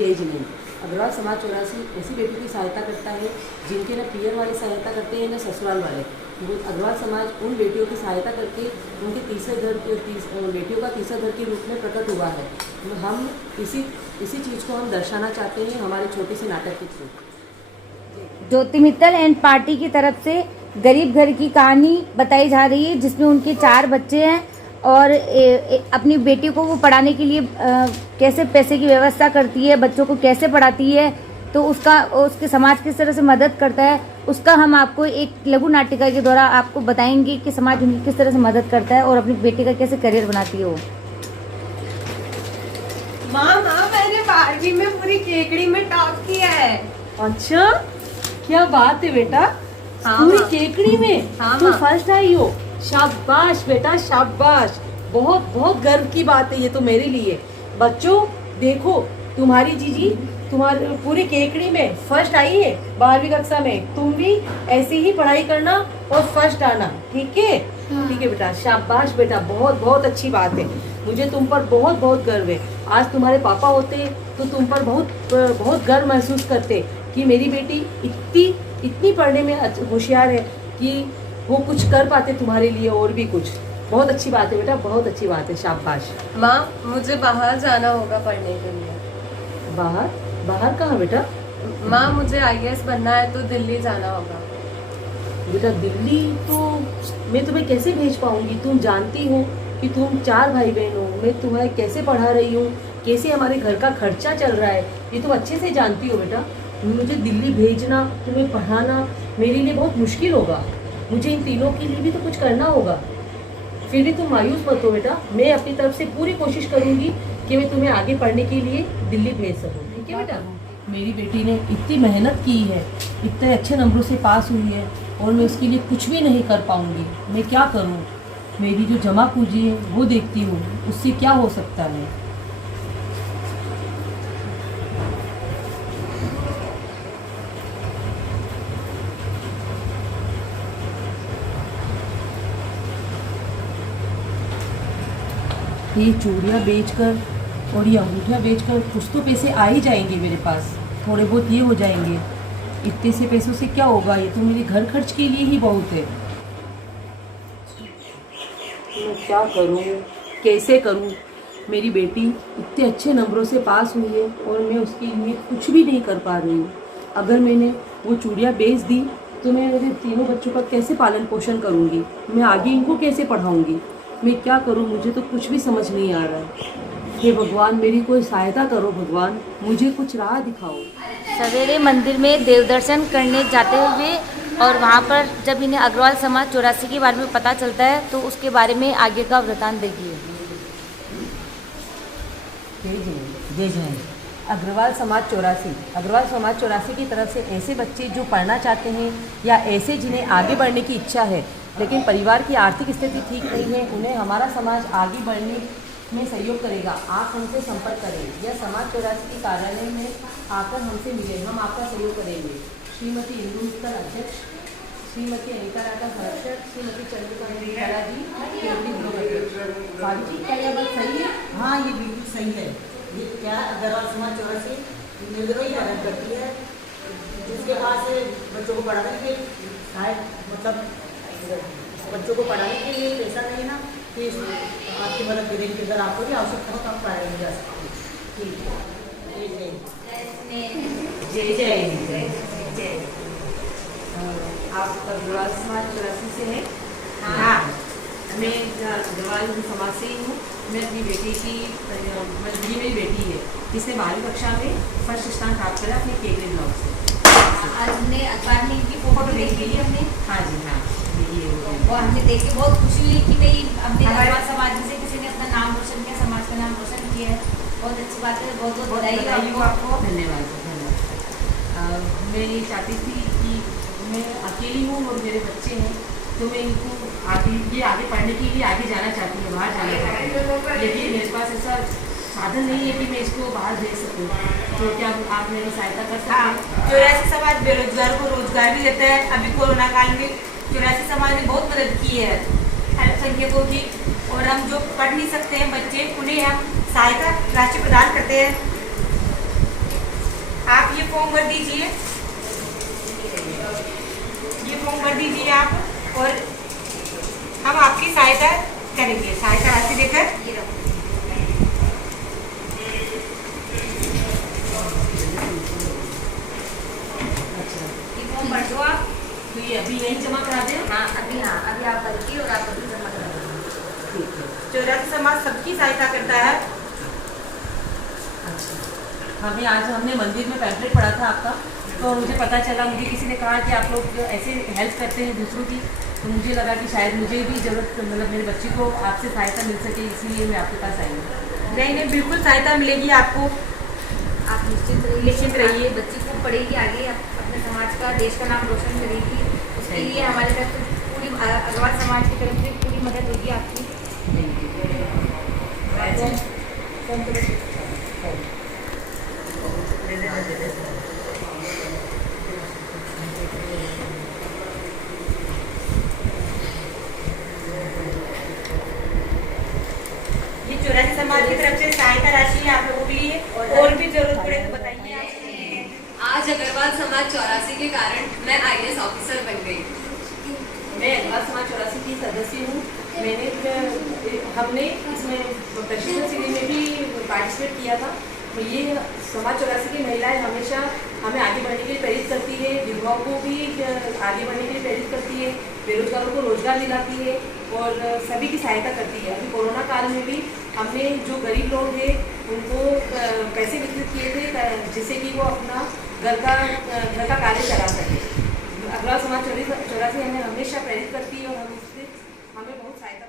जय जिनेंद्र। अग्रवाल समाज 84 ऐसी बेटियों की सहायता करता है जिनके न पियर वाले सहायता करते हैं न ससुराल वाले। अग्रवाल समाज उन बेटियों की सहायता करके उनके बेटियों का तीसरा घर के रूप में प्रकट हुआ है। हम इसी चीज़ को हम दर्शाना चाहते हैं हमारे छोटे से नाटक के through. Jyoti Mittal and party की तरफ से गरीब घर की कहानी बताई जा रही है, जिसमें उनके 4 बच्चे हैं और अपनी बेटी को वो पढ़ाने के लिए कैसे पैसे की व्यवस्था करती है, बच्चों को कैसे पढ़ाती है, तो उसके समाज किस तरह से मदद करता है, उसका हम आपको एक लघु नाटिका के द्वारा आपको बताएंगे कि समाज उनकी किस तरह से मदद करता है और अपनी बेटी का कैसे करियर बनाती है वो। माँ मैंने 12वीं में पूरी केकड़ी में टॉप किया है। अच्छा, क्या बात है बेटा। हाँ, पूरी हाँ। केकड़ी में हाँ, तुम हाँ। फर्स्ट आई हो। शाबाश बेटा शाबाश, बहुत बहुत गर्व की बात है ये तो मेरे लिए। बच्चों देखो, तुम्हारी जीजी तुम्हारी पूरी केकड़ी में फर्स्ट आई है 12वीं कक्षा में। तुम भी ऐसी ही पढ़ाई करना और फर्स्ट आना, ठीक है? ठीक है बेटा, शाबाश बेटा, बहुत बहुत अच्छी बात है। मुझे तुम पर बहुत बहुत गर्व है। आज तुम्हारे पापा होते तो तुम पर बहुत गर्व महसूस करते कि मेरी बेटी इतनी पढ़ने में होशियार है कि वो कुछ कर पाते तुम्हारे लिए और भी कुछ। बहुत अच्छी बात है बेटा, बहुत अच्छी बात है, शाबाश। माँ मुझे बाहर जाना होगा पढ़ने के लिए। बाहर कहाँ बेटा? माँ मुझे IAS बनना है तो दिल्ली जाना होगा। बेटा दिल्ली तो मैं तुम्हें कैसे भेज पाऊंगी? तुम जानती हो कि तुम 4 भाई बहन हो, मैं तुम्हें कैसे पढ़ा रही हूँ, कैसे हमारे घर का खर्चा चल रहा है, ये तुम अच्छे से जानती हो बेटा। मुझे दिल्ली भेजना, तुम्हें पढ़ाना मेरे लिए बहुत मुश्किल होगा। मुझे इन तीनों के लिए भी तो कुछ करना होगा। फिर भी तुम मायूस मत हो बेटा, मैं अपनी तरफ से पूरी कोशिश करूंगी कि मैं तुम्हें आगे पढ़ने के लिए दिल्ली भेज सकूं, ठीक है बेटा? मेरी बेटी ने इतनी मेहनत की है, इतने अच्छे नंबरों से पास हुई है और मैं उसके लिए कुछ भी नहीं कर पाऊंगी। मैं क्या करूं? मेरी जो जमा पूंजी है वो देखती हूँ, उससे क्या हो सकता है। ये चूड़ियाँ बेचकर और ये अंगूठियाँ बेचकर कुछ तो पैसे आ ही जाएंगे मेरे पास, थोड़े बहुत ये हो जाएंगे। इतने से पैसों से क्या होगा? ये तो मेरे घर खर्च के लिए ही बहुत है। मैं क्या करूँ, कैसे करूँ? मेरी बेटी इतने अच्छे नंबरों से पास हुई है और मैं उसके लिए कुछ भी नहीं कर पा रही हूँ। अगर मैंने वो चूड़ियाँ बेच दी तो मैं मेरे तीनों बच्चों का कैसे पालन पोषण करूँगी? मैं आगे इनको कैसे पढ़ाऊँगी? मैं क्या करूँ? मुझे तो कुछ भी समझ नहीं आ रहा है। हे भगवान, मेरी कोई सहायता करो भगवान, मुझे कुछ राह दिखाओ। सवेरे मंदिर में देव दर्शन करने जाते हुए और वहाँ पर जब इन्हें अग्रवाल समाज 84 के बारे में पता चलता है तो उसके बारे में आगे का वृतांत देखिए। जय जय। अग्रवाल समाज 84 की तरफ से ऐसे बच्चे जो पढ़ना चाहते हैं या ऐसे जिन्हें आगे बढ़ने की इच्छा है लेकिन परिवार की आर्थिक स्थिति ठीक नहीं है, उन्हें हमारा समाज आगे बढ़ने में सहयोग करेगा। आप हमसे संपर्क करें या समाज 84 के कार्यालय में आकर हमसे मिलें, हम आपका सहयोग करेंगे। श्रीमती इंदु मित्तल अध्यक्ष, श्रीमती अनिता राठा संरक्षक, श्रीमती चंद्रकला जी केंद्रीय ब्लॉक अध्यक्ष। भाभी जी, क्या यह बात सही है? हाँ, ये बिल्कुल सही है। ये क्या अग्रवाल समाज 84 निर्दयी मदद करती है, जिसके पास बच्चों को पढ़ाने के मतलब बच्चों को पढ़ाने के लिए पैसा नहीं ना, कि आपकी मदद करेंगे। अगर आपको भी आवश्यकता हो तो आप पढ़ाने जा सकते हैं। ठीक है, जय जय जय। आप अग्रवाल समाज 84 से हैं? हाँ, मैं अग्रवाल समाज से ही हूँ। मैं अपनी बेटी की ये मेरी बेटी है जिसने 12वीं कक्षा में फर्स्ट स्थान प्राप्त करा अपने केकड़ी ब्लॉक से। आज हमने अखबार में इनकी फोटो देखी थी हमने। हाँ जी, हाँ, ये और हमने देख के बहुत खुशी हुई कि भाई हमने अग्रवाल समाज में से किसी ने अपना नाम रोशन किया, समाज का नाम रोशन किया है। बहुत अच्छी बात है, बहुत बहुत बधाई हो आपको। धन्यवाद धन्यवाद। मैं ये चाहती थी कि मैं अकेली हूँ और मेरे बच्चे हैं, तो मैं इनको आगे पढ़ने के लिए आगे जाना चाहती हूँ, बाहर जाना चाहती हूँ, लेकिन मेरे पास ऐसा साधन नहीं है कि मैं इसको बाहर भेज सकूँ। तो क्या आप मेरी सहायता कर सकते हैं? 84 समाज बेरोजगार को रोजगार भी देता है। अभी कोरोना काल में 84 समाज ने बहुत मदद की है अल्पसंख्यकों की, और हम जो पढ़ नहीं सकते हैं बच्चे, उन्हें हम सहायता राशि प्रदान करते हैं। आप ये फॉर्म भर दीजिए, ये फॉर्म भर दीजिए आप, और हम आपकी सहायता करेंगे, सहायता राशि देकर। ये रखो। ये फॉर्म भर दो आप। तो ये अभी यही जमा करा दें। हाँ अभी आप भरिए और आप अभी जमा करा दो। ठीक है। चौरासी समाज सबकी सहायता करता है। अच्छा, हमें आज हमने मंदिर में पैम्पलेट पढ़ा था आपका, तो मुझे पता चला, मुझे किसी ने कहा कि आप लोग ऐसे हेल्प करते हैं दूसरों की, तो मुझे लगा कि शायद मुझे भी ज़रूरत, मतलब मेरे बच्चे को आपसे सहायता मिल सके, इसीलिए मैं आपके पास आई हूँ। नहीं नहीं, बिल्कुल सहायता मिलेगी आपको, आप निश्चिंत रहिए। बच्ची को पढ़ेगी आगे, अपने समाज का, देश का नाम रोशन करेगी। उसके लिए हमारे तरफ से पूरी अग्रवाल समाज की तरफ से पूरी मदद होगी आपकी। ये 84 समाज की तरफ से सहायता राशि है आप लोगों के लिए, और भी जरूरत पड़े तो बताइए आप। आज अग्रवाल समाज 84 के कारण मैं IAS ऑफिसर बन गई। मैं अग्रवाल समाज 84 की सदस्य हूँ। हमने इसमें प्रशिक्षण शिविर में भी पार्टिसिपेट किया था। तो ये समाज 84 की महिलाएं हमेशा हमें आगे बढ़ने के लिए प्रेरित करती है, विधवाओं को भी आगे बढ़ने के लिए प्रेरित करती है, बेरोजगारों को रोजगार दिलाती है और सभी की सहायता करती है। अभी कोरोना काल में भी हमने जो गरीब लोग हैं उनको पैसे वितरित किए थे, जिससे कि वो अपना घर का कार्य चला सके। अग्रवाल समाज 84 हमें हमेशा प्रेरित करती है और हमें बहुत सहायता